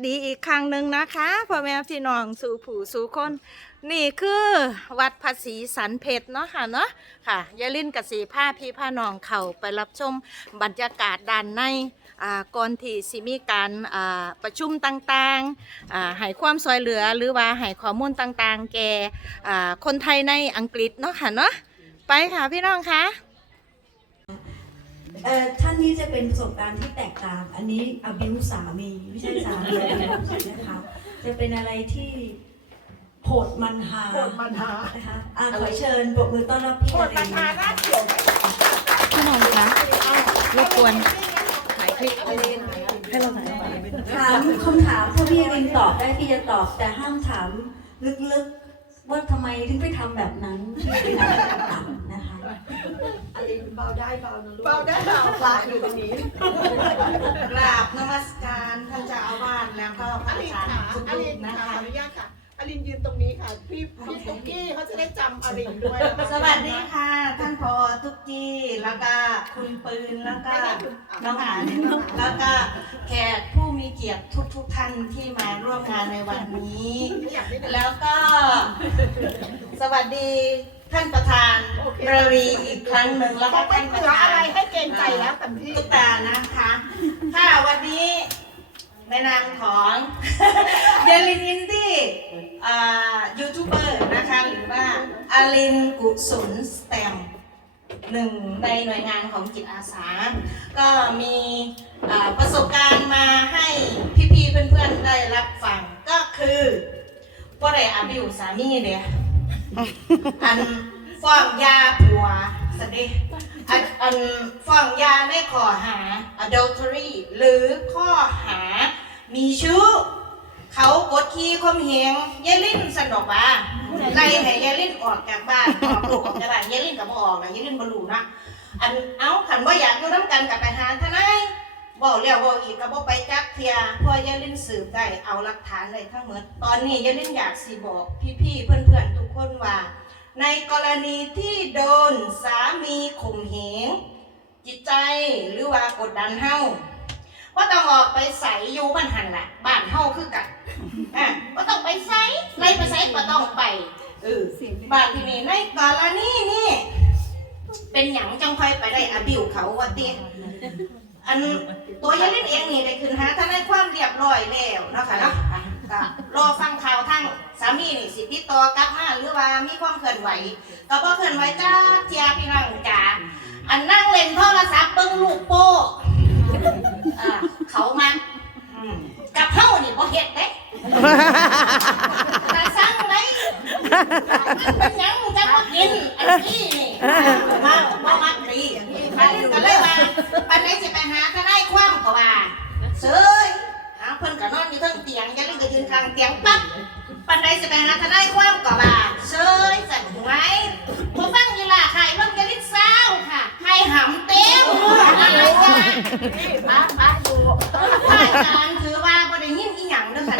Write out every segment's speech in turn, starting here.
ดีอีกครั้งหนึ่งนะคะพ่อแม่พี่น้องสู่ผู้สู่คน นี่คือวัดภาษีสันเพชรเนาะค่ะเนาะค่ะยาลินกับสีผ้าพี่ผ้าน้องเข่าไปรับชมบรรยากาศด้านในก่อนที่สิมีการประชุมต่างๆอ่าให้ความซอยเหลือหรือว่าให้ข้อมูลต่างๆ แก่คนไทยในอังกฤษเนาะค่ะเนาะไปค่ะพี่น้องคะ เอ่อท่านนี้จะเป็นประสบการณ์ที่แตกต่าง อันนี้อบิวสามีไม่ใช่สามีนะคะ จะเป็นอะไรที่โหดมันหาโหดมันหานะคะอะขอเชิญปรบมือต้อนรับพี่โหดมันหาหน้าเขียวไหมพี่น้องคะรบกวนถ่ายคลิปให้เราถ่ายถามคำถามถ้าพี่รินตอบได้พี่จะตอบแต่ห้ามถามลึกๆ ว่าทำไมถึงไปทำแบบนั้นพี่เป็นอะไรต่างๆนะคะอันนี้เบาได้เบานะลูกเบาได้เบาพระอยู่ตรงนี้กราบนมัสการท่านเจ้าอาวาสแล้วก็พอระอาลินจารค่ะย์ทุกอลินๆนะค่ะขคะออนุญาตค่ะ อลินยืนตรงนี้ค่ะ พี่พี่ตุ๊กกี้เขาจะได้จำอลินด้วยนะคะสวัสดีค่ะ ท่านพอทุกกี้แล้วก็คุณปืนแล้วก็น้องอันแล้วก็แขกผู้มีเกียรติทุกๆท่านที่มาร่วมงานในวันนี้อยากได้เป็นแล้วก็สวัสดีท่านประธานระวีอีกครั้งหนึ่งแล้วก็เขาไม่ท่านเหประลือธาอะไรนให้เกรงใจแล้วแต่พี่ตุ๊กตานะคะค่ะวันนี้ในนามของเดลินอินดี้อ่า ยูทูบเบอร์นะคะหรือว่าอาลินกุศลสแตมหนึ่งในหน่วยงานของจิตอาสา ก็มีอ่าประสบการณ์มาให้พี่ๆเพื่อนๆได้รับฟังก็คือว่าไรอาบิวสามีเนี่ยอันฟ้องยาผัวสเดอันอันฟ้องยาในข้อหา adultery หรือข้อหามีชู้ เขากดขี่ข่มเหงเยายลินสนอกว่าไล่ให้เยายลินออกจากบ้านออกลูกออกจากบ้านเยายลินกับบ่ออกนะยายลินบ่รู้นะอันเอาขันว่าอยากอยู่น้ำกันกับไปหาทนายบอกแล้วบอกอีกก็บ่ไปจักเทียเพอยายลินสืบได้เอาหลักฐานได้ทั้งหมดตอนนี้ยายลินอยากสิบอกพี่ๆเพื่อนๆทุกคนว่า ในกรณีที่โดนสามีข่มเหงจิตใจหรือว่ากดดันเฮา ว่าต้องออกไปใส่อยู่บ้านหันแหละบ้านเฮาคือกันอะว่าต้องไปใส่ไล่ไปใส่ก็ต้องไปเออบ้านที่นี่ในกรณีนี่ เป็นหยังจังค่อยไปได้อาบิวเขาว่าเตี้ยอันตัวยายเล่นเองนี่ได้ขึ้นหาทนายความเรียบร้อยแล้วเนาะค่ะเนาะอะก็รอฟังข่าวทั้งสามีนี่สิติดต่อกลับมาหรือว่ามีความเคลื่อนไหว ก็บ่เคลื่อนไหวจ้าเทียพี่น้องจ๋าอันนั่งเล่นโทรศัพท์เบิ่งลูกโป้อ่า เขามันอืมกับเฮานี่บ่เฮ็ดเด้แต่สั่งไว้มันเป็นหยังจะบ่กินอันนี้นี่มาบ่มักดีก็เลยว่าปันไหนสิไปหาทนายความก็ว่าเสยหาเพิ่นก็นอนอยู่เทั้งเตียงอย่าลืมก็ยืนข้างเตียงปั๊บ ปันใดจะไปหาทนายความก็ว่าเชยสั่นหวยพอฟังยีล่ะใครว่าจะริดเศร้าค่ะให้หำเต็มอะไรจ้ะป้าป้าดูรายการถือว่าบ่ได้ยินอีหยังเด้อค่ะ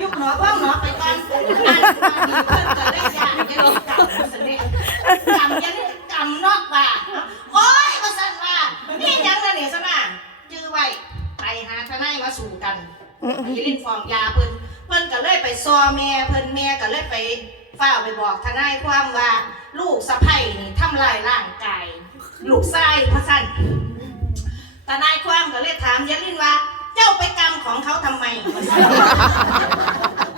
ยุคหนอว่างหนอไปก่อนอันนี้เพิ่นก็ได้ยากยังได้ บอกทนายความว่าลูกสะใภ้นี่ทำลายร่างกายลูกชายพระสันทนายความก็เลยถามยายลินว่า เจ้าไปกรรมของเขาทำไม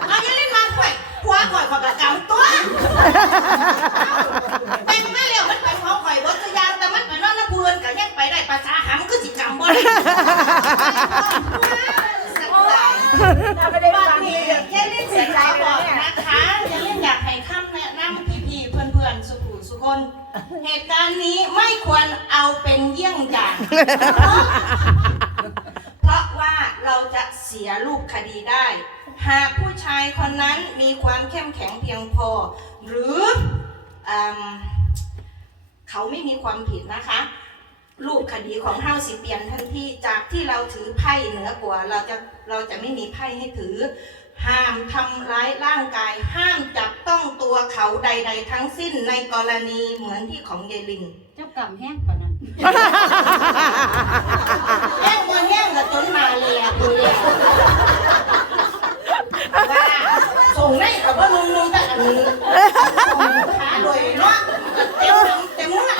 เอายายลินมาข่อยผัวข่อยขอยกระกรรมตัวเป็นมาแล้วมันเป็นของข่อยบดตัวอยางแต่มันเป็นนอนน้ำเพื่อนก็ยังไปได้ภาษาหำคือสิกรรมบ่ได้สักหลายไม่ได้บาฟังงทีเลยยายเล่นเสียงดาวบอกนะคะยายเล่นอยากให้คำแนะนำพี่ๆเพื่อนๆสุขุสุคน เหตุการณ์นี้ไม่ควรเอาเป็นเยี่ยงอย่าง เพราะว่าเราจะเสียรูปคดีได้ หากผู้ชายคนนั้นมีความเข้มแข็งเพียงพอ หรืออืมเขาไม่มีความผิดนะคะ รูปคดีของเฮาสิเปลี่ยนทันทีจากที่เราถือไพ่เหนือกว่าเราจะเราจะไม่มีไพ่ให้ถือ ห้ามทำร้ายร่างกาย ห้ามจับต้องตัวเขาใด ๆ ทั้งสิ้นในกรณีเหมือนที่ของเยลินเจ้ากรรมแห้งกว่านั้นแห้งบนแห้งกับต้นมาเลยอะคุณเลยว่าส่งได้กับว่าลุงลุงแต่อันนี้ขาโดยเนาะเต็มเต็มมืออ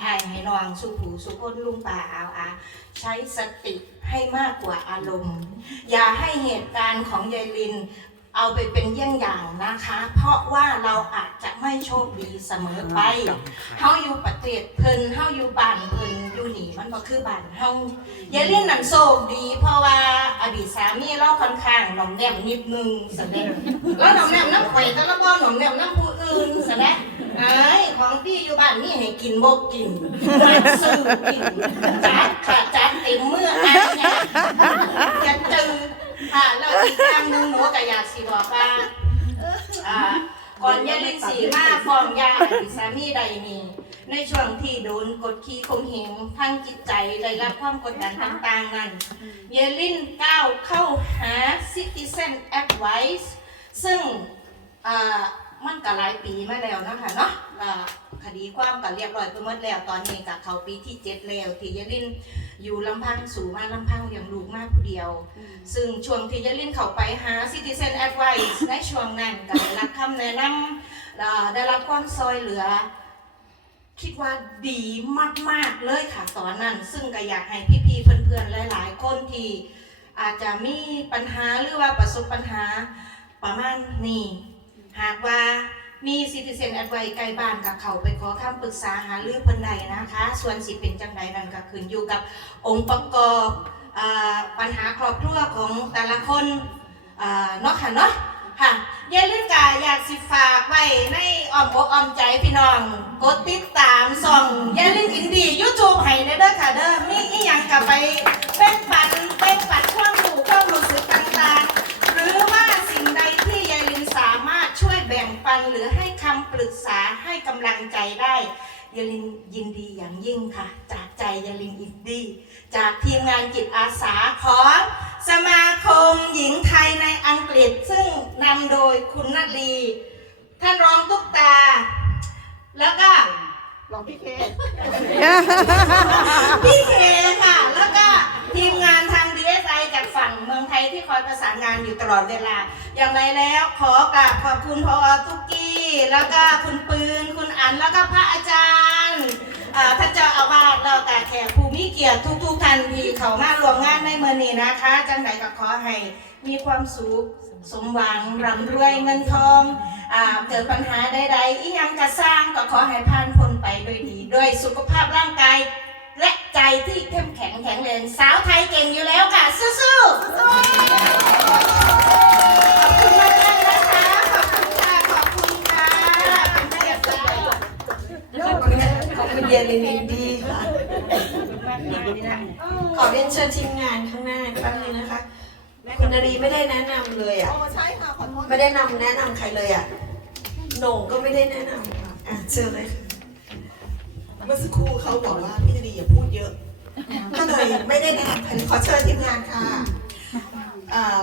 ก็ขอให้อายให้น้องสุผูสุคนลุงป่าเอาอาใช้สติให้มากกว่าอารมณ์ อย่าให้เหตุการณ์ของยายลินเอาไปเป็นเยี่ยงอย่างนะคะ เพราะว่าเราอาจจะไม่โชคดีเสมอไปเฮาอยู่ประเทศเพิ่นเฮาอยู่บ้านเพิ่นอยู่นี่มันก็คือบ้านเฮาอย่าเล่นนั่นโชคดี เพราะว่าอดีตสามีเราค่อนข้างหน่อมแนมนิดนึงสะแดงแล้วหน่อมแนมน้ำข่อยแต่ละบ่หน่อมแนมน้ำผู้อื่นสะแดงไอ้าย ของพี่อยู่บ้านนี่ให้กินบ่กินมันซื้อกินจัดค่ะจัดเต็มมืออันเนี้ยจะจึงค่ะแล้วอีกอย่างหนึงหนูก็อยากสิบอกว่าอ่าก่อนยายลินสีมาฟ้องยาอดีตสามีใดนี่ในช่วงที่โดนกดขี่ข่มเหงทั้งจิตใจได้รับความกดดันต่างๆนั้นยายลินก้าวเข้าหา Citizen Advice ซึ่งอ่า มันก็หลายปีมาแล้วนะคะเนาะอ่าคดีความก็เรียบร้อยไปหมดแล้วตอนนี้ก็เข้าปีที่เจ็ดแล้วที่ยายลินอยู่ลำพังสู่มาลำพังอย่างลูกมากผู้เดียว ซึ่งช่วงที่ยายลินเข้าไปหา Citizen Advice ในช่วงนั้นก็ได้รับคำแนะนำเอ่อได้รับความซอยเหลือ คิดว่าดีมาก ๆ เลยค่ะตอนนั้น ซึ่งก็อยากให้พี่ๆเพื่อนๆหลาย ๆ คนที่อาจจะมีปัญหาหรือว่าประสบปัญหาประมาณนี้ หากว่ามี Citizen Advice ใกลบ้านกับเขาไปขอคำปรึกษาหารือเพิ่นใดนะคะ ส่วนสิเป็นจังใดนั่นก็ขึ้นอยู่กับองค์ประกอบปัญหาครอบครัวของแต่ละคนเนาะค่ะเนาะค่ะอย่าลืมกาอยากสิฝากไว้ในอ้อมอกอ้อมใจพี่น้องกดติดตามส่องอย่าลืมอินดียูทูบให้เด้อค่ะเด้อมีอีหยังกับไปแบ่งปันแบ่งปันความรู้ความรู้สึกต่างๆ หรือว่าสิ่งใดที่ยายลินสามารถช่วย แบ่งปันหรือให้คำปรึกษาให้กำลังใจได้ยายลินยินดีอย่างยิ่งค่ะ จากใจยายลินอินดี จากทีมงานจิตอาสาของสมาคมหญิงไทยในอังกฤษ ซึ่งนำโดยคุณนาลีท่านรองตุ๊กตา แล้วก็ลองพี่เคพี่เคค่ะ แล้วก็ทีมงานทาง DSI จากฝั่งเมื องไทยที่คอยประสานงานอยู่ตลอดเวลา อย่างไรแล้วขอกราบขอบคุณพอทุกกี้ แล้วก็คุณปืน คุณอันแล้วก็พระอาจารย์ท่านเจ้าอาวาสเราแต่แขกผู้มีเกียรติทุกๆท่านที่เขามารวมงานในเมือนี้นะคะ จังใดก็ขอให้มีความสุขสมหวังร่ำรวยเงินทองอเกิดปัญหาใดๆอีหยังจะสร้างก็ขอให้ผ่านพ้นไปด้วยดีด้วยสุขภาพร่างกาย และใจที่เข้มแข็งแข็งแรงสาวไทยเก่งอยู่แล้ว ขอเรียนเชิญทีมงานข้างหน้าแป๊บนึงนะคะ คุณนารีไม่ได้แนะนำเลยอะโอ้ใช่ค่ะ ขอโทษไม่ได้นำแนะนำใครเลยอะโหน่งก็ไม่ได้แนะนำค่ะอะเชิญเลยค่ะเมื่อสักครู่เขาบอกว่าพี่นาดีอย่าพูดเยอะ ก็เลยไม่ได้แนะนำใครเลยขอเชิญทีมงานค่ะเอ่อ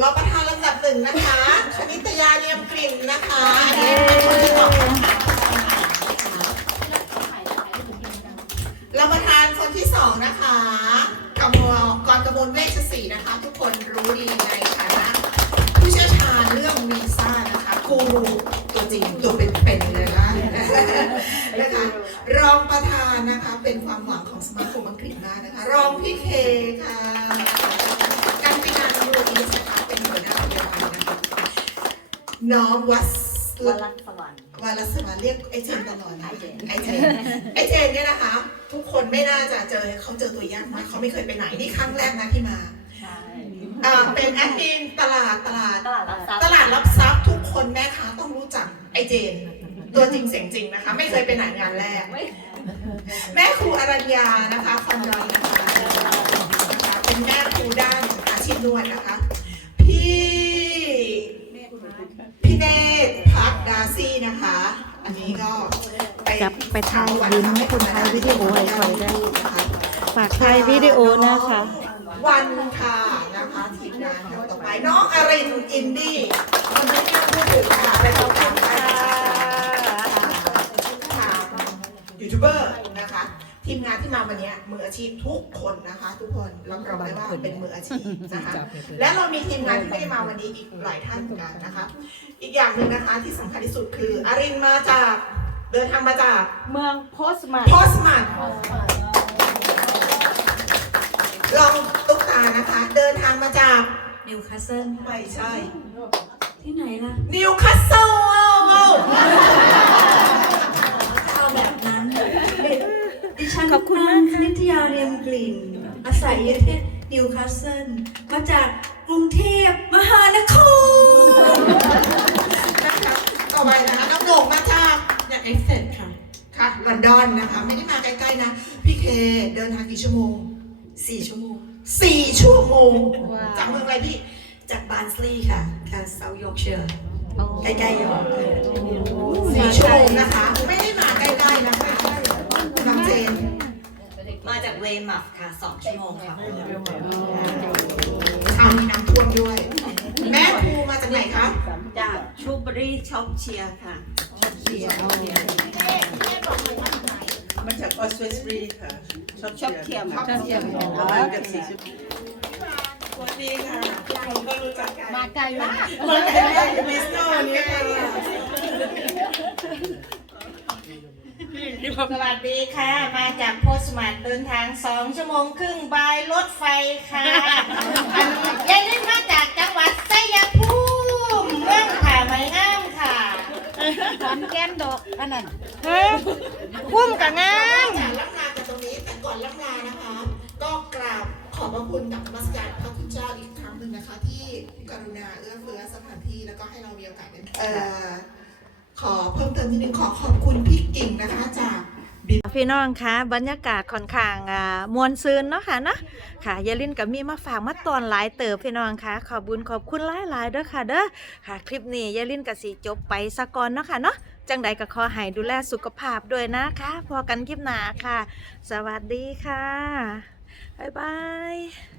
รองประธานลำดับหนึ่งนะคะคณิตยาเนียมกลิ่นนะคะอันนี้เป็นคนที่สองนะคะรองประธานคนที่สองนะคะกมลกรกมลเวชศรีนะคะ ทุกคนรู้ดีในฐานะผู้เชี่ยวชาญเรื่องวีซ่านะคะกูรูตัวจริงตัวเป็นๆเลยนะนะคะรองประธานนะคะเป็นความหวังของสมาคมอังกฤษมากนะคะ รองพี่เคค่ะการพิการมูลนิธินะคะเป็นหัวหน้าพยาบาลนะคะน้องวัสวันรักสวรรค์วาลสวรรค์เรียกไอเจนตลอดนะไอเจนไอเจนไอเจนเนี่ยนะคะทุกคน ไม่น่าจะเจอเขาเจอตัวยากมากเขาไม่เคยไปไหนนี่ครั้งแรกนะที่มาใช่อ่าเป็นแอดมินตลาดตลาด ตลาดรักทรัพย์ตลาดรับทรัพย์ทุกคนแม่ค้าต้องรู้จักไอเจน ตัวจริงเสียงจริงนะคะ ไม่เคยไปไหนงานแรกแม่ครูอรัญญานะคะคอนดอนนะคะนะคะ เป็นแม่ครูด้านอาชีพนวดนะคะ พี่พี่เนตรพักดาซี่นะคะ อันนี้ก็ ไปจับไปถ่ายยิ้มให้คนถ่ายวิดีโอให้คอยได้นะคะฝากถ่ายวิดีโอนะคะวันค่ะนะคะทีมงานค่ะต่อไปน้องอรินอินดี้คนที่ไม่พูดถึงค่ะไปต่อกันค่ะค่ะยูทูบเบอร์นะคะทีมงานที่มาวันนี้มืออาชีพทุกคนนะคะ ทุกคนรับรองได้ว่าเป็นมืออาชีพนะคะ และเรามีทีมงานที่ไม่ได้มาวันนี้อีกหลายท่านเหมือนกันนะคะ อีกอย่างหนึ่งนะคะที่สำคัญที่สุดคืออรินมาจาก เดินทางมาจากเมืองโพสมาพอสมันลองตุ๊กตานะคะ เดินทางมาจากนิวคาสเซิลไม่ใช่ ที่ไหนล่ะ นิวคาสเซิลเอาแบบนั้นดิฉันขอบคุณมากค่ะนิตยาเรียมกลิ่นอาศัยอยู่ที่นิวคาสเซิลมาจาก 4 ชั่วโมงจากเมืองอะไรพี่ จากบานสลีย์ค่ะ ค่ะเซาท์ยอร์กเชียร์ใกล้ๆยอร์กสี่ชั่วโมงนะคะ ไม่ได้มาใกล้ๆนะคะน้องเจน มาจากเวมัฟค่ะ 2 ชั่วโมงค่ะทำน้ำท่วมด้วย แม่ครูมาจากไหนคะจากชูบรีช็อปเชียร์ค่ะช็อปเชียร์มันจากออสเวสบรีค่ะชอบอบเที่ยวชอบเทียวเแล้วกันสีชั่วโมง ดีค่ะผมก็รู้จักกันมาไกลมากมาจากมิสโนเนี่ยค่ะสวัสดีค่ะ มาจากโพสมาร์ทเดินทางสองชั่วโมงครึ่งบายรถไฟค่ะอันยายลินมาจากจังหวัดชัยภูมิเมืองผาไม้งามค่ะขอนแก้มดอกอันนั้นเฮ้ยพุ่มกับงาม คุณกับนมัสการพระคุณเจ้าอีกครั้งหนึ่งนะคะ ที่กรุณาเอื้อเฟื้อสถานที่แล้วก็ให้เรามีโอกาสได้เอ่อขอเพิ่มเติมนิดนึงขอขอบคุณพี่กิ่งนะคะจากพี่น้องคะบรรยากาศค่อนข้างอ่ามวลซืนเนาะค่ะเนาะค่ะยายลินกับมีมาฝากมาตอนหลายเติบพี่น้องคะขอบบุญขอบคุณหลายๆเด้อค่ะเด้อค่ะ คลิปนี้ยายลินกับสีจบไปสะก่อนเนาะค่ะเนาะจังใดก็ขอให้ดูแลสุขภาพด้วยนะคะ พอกันคลิปหน้าค่ะ สวัสดีค่ะ บ๊ายบาย